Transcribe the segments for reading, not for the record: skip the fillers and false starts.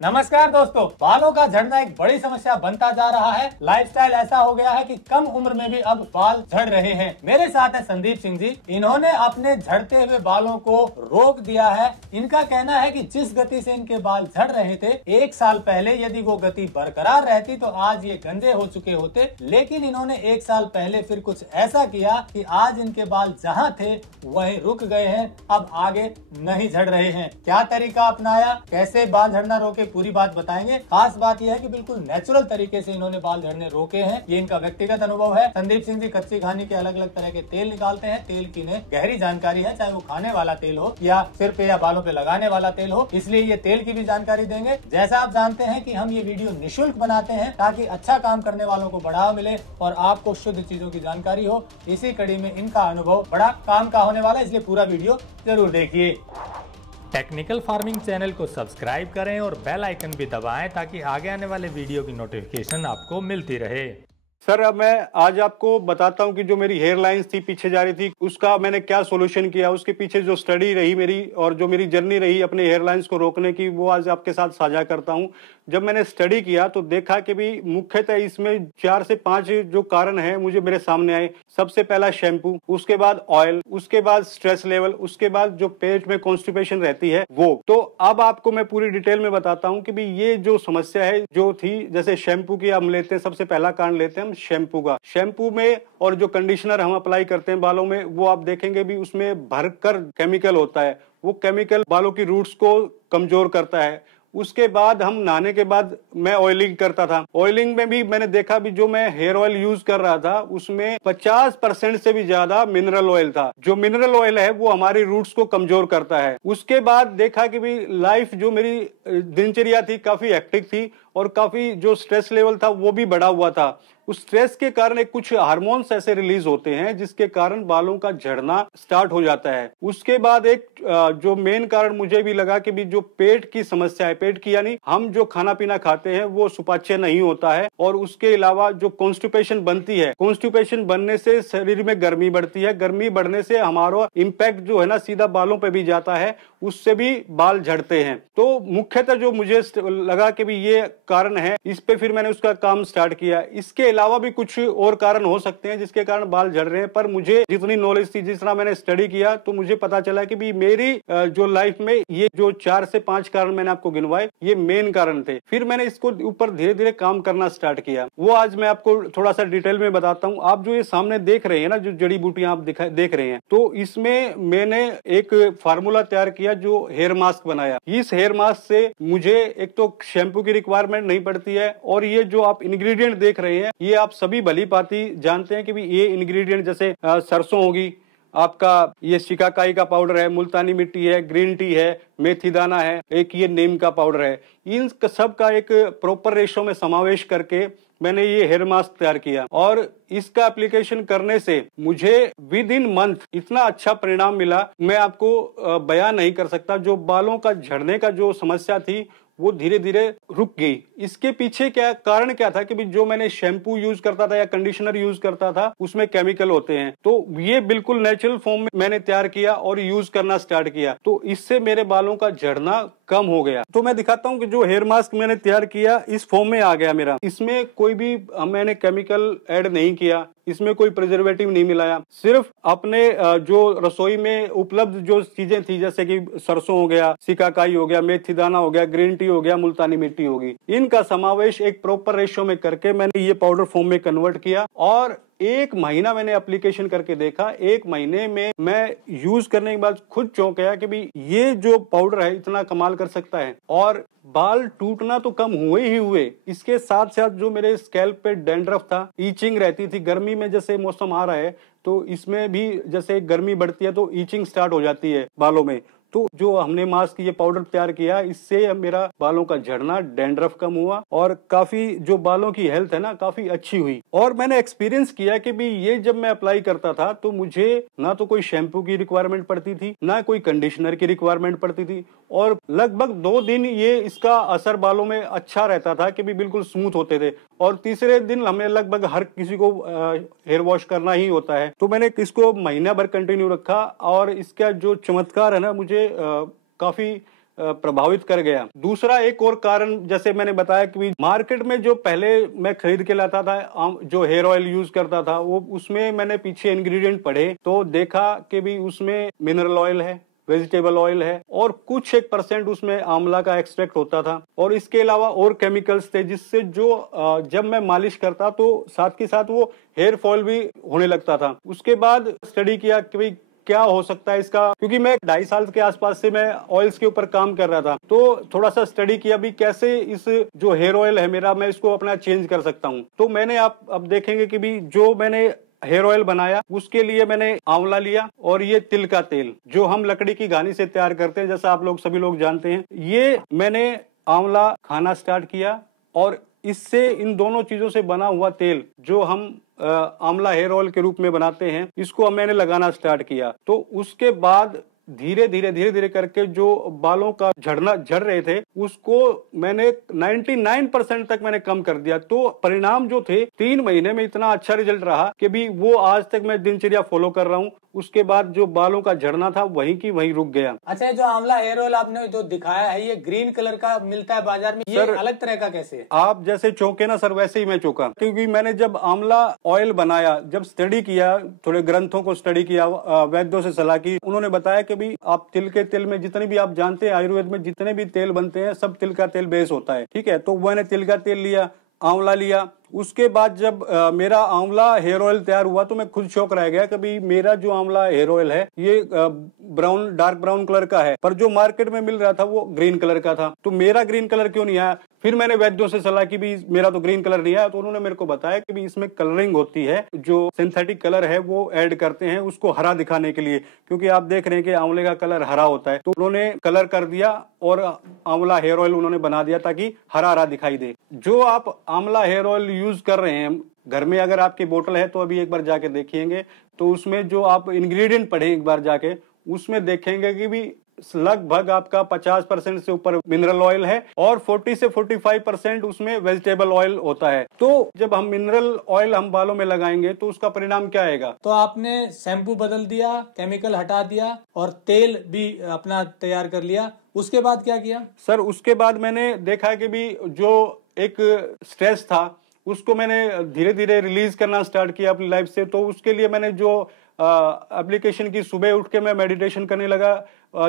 नमस्कार दोस्तों, बालों का झड़ना एक बड़ी समस्या बनता जा रहा है। लाइफस्टाइल ऐसा हो गया है कि कम उम्र में भी अब बाल झड़ रहे हैं। मेरे साथ है संदीप सिंह जी। इन्होंने अपने झड़ते हुए बालों को रोक दिया है। इनका कहना है कि जिस गति से इनके बाल झड़ रहे थे, एक साल पहले यदि वो गति बरकरार रहती तो आज ये गंजे हो चुके होते। लेकिन इन्होंने एक साल पहले फिर कुछ ऐसा किया कि आज इनके बाल जहाँ थे वही रुक गए हैं, अब आगे नहीं झड़ रहे हैं। क्या तरीका अपनाया, कैसे बाल झड़ना रोके, पूरी बात बताएंगे। खास बात यह है कि बिल्कुल नेचुरल तरीके से इन्होंने बाल झड़ने रोके हैं। ये इनका व्यक्तिगत अनुभव है। संदीप सिंह जी कच्ची घानी के अलग अलग तरह के तेल निकालते हैं। तेल की इन्हें गहरी जानकारी है, चाहे वो खाने वाला तेल हो या सिर पे या बालों पे लगाने वाला तेल हो, इसलिए ये तेल की भी जानकारी देंगे। जैसा आप जानते हैं कि हम ये वीडियो निःशुल्क बनाते हैं ताकि अच्छा काम करने वालों को बढ़ावा मिले और आपको शुद्ध चीजों की जानकारी हो। इसी कड़ी में इनका अनुभव बड़ा काम का होने वाला है, इसलिए पूरा वीडियो जरूर देखिए। टेक्निकल फार्मिंग चैनल को सब्सक्राइब करें और बेल आइकन भी दबाएं ताकि आगे आने वाले वीडियो की नोटिफिकेशन आपको मिलती रहे। सर, अब मैं आज आपको बताता हूं कि जो मेरी हेयर लाइंस थी, पीछे जा रही थी, उसका मैंने क्या सॉल्यूशन किया, उसके पीछे जो स्टडी रही मेरी और जो मेरी जर्नी रही अपने हेयर लाइंस को रोकने की, वो आज आपके साथ साझा करता हूं। जब मैंने स्टडी किया तो देखा कि भी मुख्यतः इसमें 4 से 5 जो कारण है मुझे मेरे सामने आए। सबसे पहला शैम्पू, उसके बाद ऑयल, उसके बाद स्ट्रेस लेवल, उसके बाद जो पेट में कॉन्स्टिपेशन रहती है वो। तो अब आपको मैं पूरी डिटेल में बताता हूं कि भी ये जो समस्या है जो थी, जैसे शैम्पू की हम लेते हैं, सबसे पहला कारण लेते हैं हम शैम्पू का। शैम्पू में और जो कंडीशनर हम अप्लाई करते हैं बालों में, वो आप देखेंगे भी उसमें भरकर केमिकल होता है। वो केमिकल बालों की रूट्स को कमजोर करता है। उसके बाद हम नहाने के बाद मैं ऑयलिंग करता था। ऑयलिंग में भी मैंने देखा भी जो मैं हेयर ऑयल यूज कर रहा था उसमें 50% से भी ज्यादा मिनरल ऑयल था। जो मिनरल ऑयल है वो हमारी रूट्स को कमजोर करता है। उसके बाद देखा कि भी लाइफ जो मेरी दिनचर्या थी काफी हेक्टिक थी और काफी जो स्ट्रेस लेवल था वो भी बढ़ा हुआ था। उस स्ट्रेस के कारण एक कुछ हार्मोन्स ऐसे रिलीज होते हैं जिसके कारण बालों का झड़ना स्टार्ट हो जाता है। उसके बाद एक जो मेन कारण मुझे भी लगा कि भी जो पेट की समस्या है, पेट की यानी हम जो खाना पीना खाते हैं वो सुपाच्य नहीं होता है। और उसके अलावा जो कॉन्स्टिपेशन बनती है, कॉन्स्टिपेशन बनने से शरीर में गर्मी बढ़ती है। गर्मी बढ़ने से हमारा इम्पैक्ट जो है ना सीधा बालों पे भी जाता है, उससे भी बाल झड़ते हैं। तो मुख्यतः जो मुझे लगा कि भी ये कारण है, इस पे फिर मैंने उसका काम स्टार्ट किया। इसके अलावा भी कुछ और कारण हो सकते हैं जिसके कारण बाल झड़ रहे हैं, पर मुझे जितनी नॉलेज थी, जिस तरह मैंने स्टडी किया, तो मुझे पता चला कि भी मेरी जो लाइफ में ये जो 4 से 5 कारण मैंने आपको गिनवाए, ये मेन कारण थे। फिर मैंने इसको ऊपर धीरे धीरे काम करना स्टार्ट किया। वो आज मैं आपको थोड़ा सा डिटेल में बताता हूँ। आप जो ये सामने देख रहे हैं ना, जो जड़ी बूटियां आप देख रहे हैं, तो इसमें मैंने एक फार्मूला तैयार किया जो हेयर मास्क बनाया। इस हेयर मास्क से मुझे एक तो शैम्पू की रिक्वायरमेंट नहीं पड़ती है, और ये जो आप इंग्रेडिएंट देख रहे हैं ये आप सभी भली भांति जानते हैं कि भी ये इंग्रेडिएंट जैसे सरसों होगी, आपका ये शिकाकाई का पाउडर है, मुल्तानी मिट्टी है, ग्रीन टी है, मेथी दाना है, एक ये नीम का पाउडर है। इन सब का एक प्रॉपर रेशो में समावेश करके मैंने ये हेयर मास्क तैयार किया, और इसका एप्लीकेशन करने से मुझे विद इन मंथ इतना अच्छा परिणाम मिला, मैं आपको बयान नहीं कर सकता। जो बालों का झड़ने का जो समस्या थी वो धीरे धीरे रुक गई। इसके पीछे क्या कारण क्या था कि भी जो मैंने शैम्पू यूज करता था या कंडीशनर यूज करता था उसमें केमिकल होते हैं, तो ये बिल्कुल नेचुरल फॉर्म में मैंने तैयार किया और यूज करना स्टार्ट किया, तो इससे मेरे बालों का झड़ना कम हो गया। तो मैं दिखाता हूं कि जो हेयर मास्क मैंने तैयार किया इस फॉर्म में आ गया मेरा। इसमें कोई भी मैंने केमिकल ऐड नहीं किया, इसमें कोई प्रिजर्वेटिव नहीं मिलाया। सिर्फ अपने जो रसोई में उपलब्ध जो चीजें थी, जैसे कि सरसों हो गया, सिकाकाई हो गया, मेथी दाना हो गया, ग्रीन टी हो गया, मुल्तानी मिट्टी होगी, इनका समावेश एक प्रॉपर रेशियो में करके मैंने ये पाउडर फॉर्म में कन्वर्ट किया। और 1 महीना मैंने एप्लीकेशन करके देखा। 1 महीने में मैं यूज करने के बाद खुद चौंक गया कि भी ये जो पाउडर है इतना कमाल कर सकता है। और बाल टूटना तो कम हुए ही हुए, इसके साथ साथ जो मेरे स्कैल्प पे डैंड्रफ था, ईचिंग रहती थी, गर्मी में जैसे मौसम आ रहा है तो इसमें भी जैसे गर्मी बढ़ती है तो ईचिंग स्टार्ट हो जाती है बालों में। तो जो हमने मास्क ये पाउडर तैयार किया, इससे मेरा बालों का झड़ना, डैंड्रफ कम हुआ और काफी जो बालों की हेल्थ है ना काफी अच्छी हुई। और मैंने एक्सपीरियंस किया कि भी ये जब मैं अप्लाई करता था तो मुझे ना तो कोई शैम्पू की रिक्वायरमेंट पड़ती थी, ना कोई कंडीशनर की रिक्वायरमेंट पड़ती थी, और लगभग 2 दिन ये इसका असर बालों में अच्छा रहता था कि भी बिल्कुल स्मूथ होते थे। और तीसरे दिन हमें लगभग हर किसी को हेयर वॉश करना ही होता है। तो मैंने इसको महीना भर कंटिन्यू रखा और इसका जो चमत्कार है ना मुझे काफी प्रभावित कर गया। दूसरा एक और कारण जैसे मैंने बताया कि मार्केट में जो पहले मैं खरीद के लाता था, जो हेयर ऑयल यूज करता था, वो उसमें मैंने पीछे इंग्रेडिएंट पढ़े तो देखा कि भी उसमें मिनरल ऑयल है, वेजिटेबल ऑयल है और कुछ 1% उसमें आंवला का एक्सट्रैक्ट होता था और इसके अलावा और केमिकल्स थे, जिससे जो जब मैं मालिश करता तो साथ के साथ वो हेयर फॉल भी होने लगता था। उसके बाद स्टडी किया कि भाई क्या हो सकता है इसका, क्योंकि मैं 2.5 साल के आसपास से मैं ऑयल्स के ऊपर काम कर रहा था, तो थोड़ा सा स्टडी किया भी कैसे इस जो हेयर ऑयल है मेरा, मैं इसको अपना चेंज कर सकता हूँ। तो मैंने आप अब देखेंगे कि भी जो मैंने हेयर ऑयल बनाया उसके लिए मैंने आंवला लिया और ये तिल का तेल जो हम लकड़ी की घानी से तैयार करते हैं, जैसा आप लोग सभी लोग जानते हैं, ये मैंने आंवला खाना स्टार्ट किया और इससे इन दोनों चीजों से बना हुआ तेल जो हम आंवला हेयर ऑयल के रूप में बनाते हैं, इसको मैंने लगाना स्टार्ट किया। तो उसके बाद धीरे धीरे करके जो बालों का झड़ रहे थे उसको मैंने 99% तक मैंने कम कर दिया। तो परिणाम जो थे 3 महीने में इतना अच्छा रिजल्ट रहा कि भी वो आज तक मैं दिनचर्या फॉलो कर रहा हूँ। उसके बाद जो बालों का झड़ना था वहीं की वहीं रुक गया। अच्छा, जो आंवला हेयर ऑयल आपने जो दिखाया है ये ग्रीन कलर का मिलता है बाजार में, ये अलग तरह का कैसे है? आप जैसे चौंके ना सर, वैसे ही मैं चौंका, क्योंकि मैंने जब आंवला ऑयल बनाया, जब स्टडी किया, थोड़े ग्रंथों को स्टडी किया, वैद्यों से सलाह की, उन्होंने बताया कि भी आप तिल के तेल में जितने भी आप जानते हैं आयुर्वेद में जितने भी तेल बनते हैं सब तिल का तेल बेस होता है, ठीक है। तो मैंने तिल का तेल लिया, आंवला लिया। उसके बाद जब मेरा आंवला हेयर ऑयल तैयार हुआ तो मैं खुद शौक रह गया कि भाई मेरा जो आंवला हेयर ऑयल है ये डार्क ब्राउन कलर का है, पर जो मार्केट में मिल रहा था वो ग्रीन कलर का था। तो मेरा ग्रीन कलर क्यों नहीं आया? फिर मैंने वैद्यों से सलाह की, भी मेरा तो ग्रीन कलर नहीं आया। तो उन्होंने मेरे को बताया कि भी इसमें कलरिंग होती है, जो सिंथेटिक कलर है वो ऐड करते हैं उसको हरा दिखाने के लिए, क्योंकि आप देख रहे हैं कि आंवले का कलर हरा होता है। तो उन्होंने कलर कर दिया और आंवला हेयर ऑयल उन्होंने बना दिया ताकि हरा हरा दिखाई दे। जो आप आंवला हेयर ऑयल यूज कर रहे हैं घर में, अगर आपकी बोतल है तो अभी एक बार जाके देखिएंगे तो उसमें जो आप इंग्रेडिएंट पढ़े एक बार जाके, उसमें देखेंगे कि भी लगभग आपका 50% से ऊपर मिनरल ऑयल है और 40 से 45% उसमें वेजिटेबल ऑयल होता है। तो जब हम मिनरल ऑयल हम बालों में लगाएंगे तो उसका परिणाम क्या आएगा? तो आपने शैम्पू बदल दिया, केमिकल हटा दिया और तेल भी अपना तैयार कर लिया, उसके बाद क्या किया? सर उसके बाद मैंने देखा कि भी जो एक स्ट्रेस था उसको मैंने धीरे धीरे रिलीज करना स्टार्ट किया अपनी लाइफ से। तो उसके लिए मैंने जो एप्लीकेशन की, सुबह उठ के मैं मेडिटेशन करने लगा,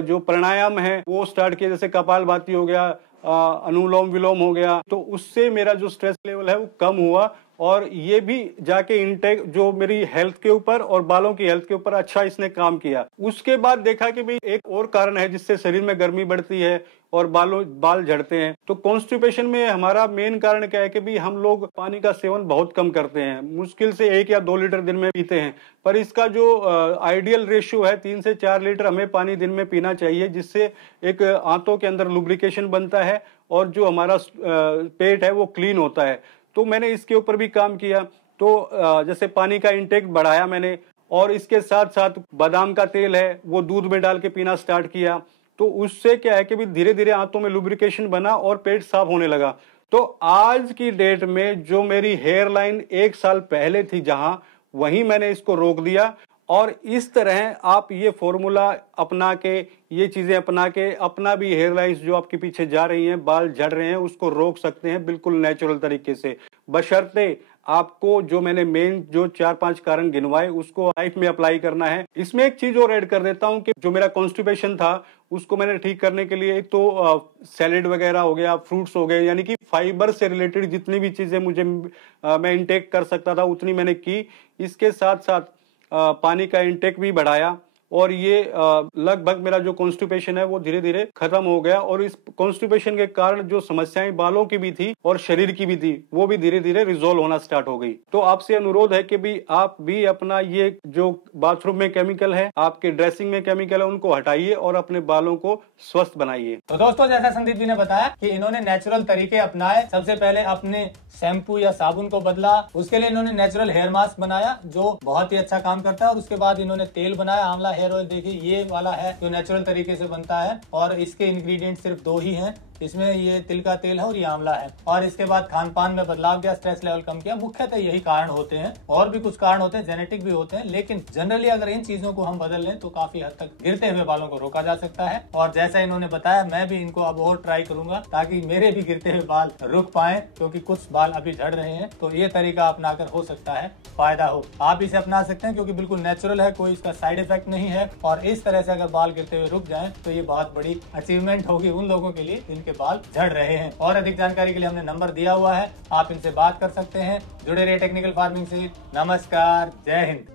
जो प्राणायाम है वो स्टार्ट किया, जैसे कपालभाति हो गया, अनुलोम विलोम हो गया। तो उससे मेरा जो स्ट्रेस लेवल है वो कम हुआ और ये भी जाके इंटेक जो मेरी हेल्थ के ऊपर और बालों की हेल्थ के ऊपर अच्छा इसने काम किया। उसके बाद देखा कि भाई एक और कारण है जिससे शरीर में गर्मी बढ़ती है और बाल झड़ते हैं। तो कॉन्स्टिपेशन में हमारा मेन कारण क्या है कि भी हम लोग पानी का सेवन बहुत कम करते हैं, मुश्किल से 1 या 2 लीटर दिन में पीते हैं, पर इसका जो आइडियल रेशियो है 3 से 4 लीटर हमें पानी दिन में पीना चाहिए, जिससे एक आंतों के अंदर लुब्रिकेशन बनता है और जो हमारा पेट है वो क्लीन होता है। तो मैंने इसके ऊपर भी काम किया। तो जैसे पानी का इंटेक बढ़ाया मैंने, और इसके साथ साथ बादाम का तेल है वो दूध में डाल के पीना स्टार्ट किया। तो उससे क्या है कि भी धीरे धीरे आंतों में लुब्रिकेशन बना और पेट साफ होने लगा। तो आज की डेट में जो मेरी हेयर लाइन 1 साल पहले थी जहां, वहीं मैंने इसको रोक दिया। और इस तरह आप ये फॉर्मूला अपना के, ये चीजें अपना के अपना भी हेयर लाइंस जो आपके पीछे जा रही हैं, बाल झड़ रहे हैं, उसको रोक सकते हैं बिल्कुल नेचुरल तरीके से, बशर्ते आपको जो मैंने मेन जो 4-5 कारण गिनवाए उसको लाइफ में अप्लाई करना है। इसमें एक चीज और ऐड कर देता हूं कि जो मेरा कॉन्स्टिपेशन था उसको मैंने ठीक करने के लिए एक तो सैलेड वगैरह हो गया, फ्रूट्स हो गए, यानी कि फाइबर से रिलेटेड जितनी भी चीजें मैं इंटेक कर सकता था उतनी मैंने की। इसके साथ साथ पानी का इंटेक भी बढ़ाया और ये लगभग मेरा जो कॉन्स्टिपेशन है वो धीरे धीरे खत्म हो गया। और इस कॉन्स्टिपेशन के कारण जो समस्याएं बालों की भी थी और शरीर की भी थी वो भी धीरे धीरे रिजोल्व होना स्टार्ट हो गई। तो आपसे अनुरोध है कि भी आप भी अपना ये जो बाथरूम में केमिकल है, आपके ड्रेसिंग में केमिकल है, उनको हटाइए और अपने बालों को स्वस्थ बनाइए। तो दोस्तों, जैसा संदीप जी ने बताया कि इन्होंने नेचुरल तरीके अपनाए। सबसे पहले अपने शैम्पू या साबुन को बदला, उसके लिए इन्होंने नेचुरल हेयर मास्क बनाया जो बहुत ही अच्छा काम करता है, और उसके बाद इन्होंने तेल बनाया आंवला हेयर ऑयल। देखिए ये वाला है जो नेचुरल तरीके से बनता है और इसके इंग्रेडिएंट सिर्फ 2 ही हैं, इसमें ये तिल का तेल है और ये आंवला है। और इसके बाद खान पान में बदलाव किया, स्ट्रेस लेवल कम किया, मुख्यतः यही कारण होते हैं। और भी कुछ कारण होते हैं, जेनेटिक भी होते हैं, लेकिन जनरली अगर इन चीजों को हम बदल लें तो काफी हद तक गिरते हुए बालों को रोका जा सकता है। और जैसा इन्होंने बताया, मैं भी इनको अब और ट्राई करूंगा ताकि मेरे भी गिरते हुए बाल रुक पाए, क्योंकि कुछ बाल अभी झड़ रहे हैं। तो ये तरीका अपनाकर हो सकता है फायदा हो। आप इसे अपना सकते हैं क्योंकि बिल्कुल नेचुरल है, कोई इसका साइड इफेक्ट नहीं है। और इस तरह से अगर बाल गिरते हुए रुक जाएं तो ये बहुत बड़ी अचीवमेंट होगी उन लोगों के लिए जिनके बाल झड़ रहे हैं। और अधिक जानकारी के लिए हमने नंबर दिया हुआ है, आप इनसे बात कर सकते हैं। जुड़े रहिए टेक्निकल फार्मिंग से। नमस्कार, जय हिंद।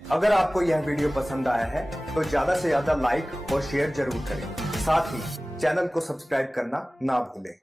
अगर आपको यह वीडियो पसंद आया है तो ज्यादा से ज्यादा लाइक और शेयर जरूर करें। साथ ही चैनल को सब्सक्राइब करना ना भूलें।